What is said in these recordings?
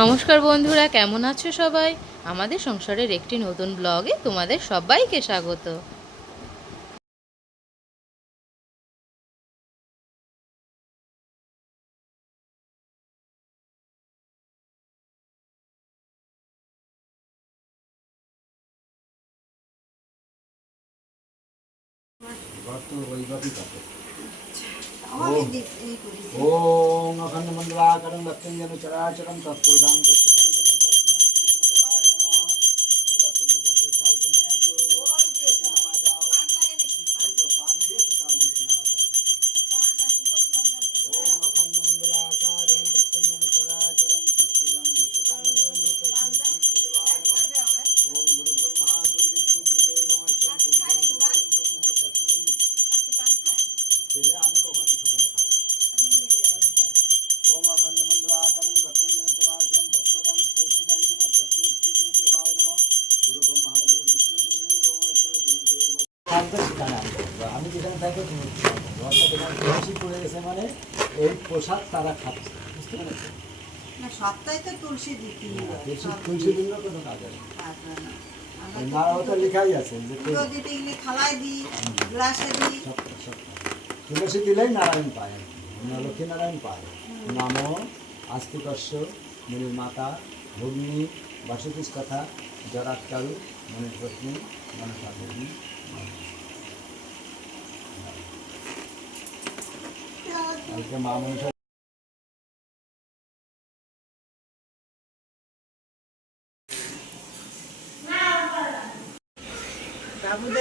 নমস্কার বন্ধুরা কেমন আছো সবাই? আমাদের সংসারের একটি নতুন ব্লগে তোমাদের সবাইকে স্বাগত। ओम अखंड मंडलाकरण लक्ष्मी चराचरम तत्वदान গুরুদেব খাদ্য ঠিকানা আমি যেখানে থাকি তুমি অর্থাৎ এখানে তুলসী পড়ে গেছে মানে এই প্রসাদ তারা খাচ্ছে বুঝতে পেরেছ সপ্তাহে তো তুলসী দিতি তুলসী তুলসী কোনো কাজ আছে না ওটা লেখাই আছে যে পুজো দিতে গেলে থালায় দিই গ্লাসে দিই। সপ্তাহ সপ্তাহ। তুলসী দিলেই নারায়ণ পায়। লক্ষ্মী নারায়ণ পায় নাম আস্তিকস্য মুনি মাতা ভগ্নী বাসুকিস কথা জরাক্তারু মনে পত্নী মা মনসা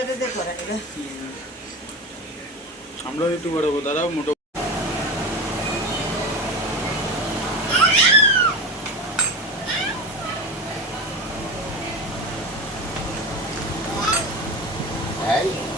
দেবে আমরাও একটু বড় দাদা মোটো Hey?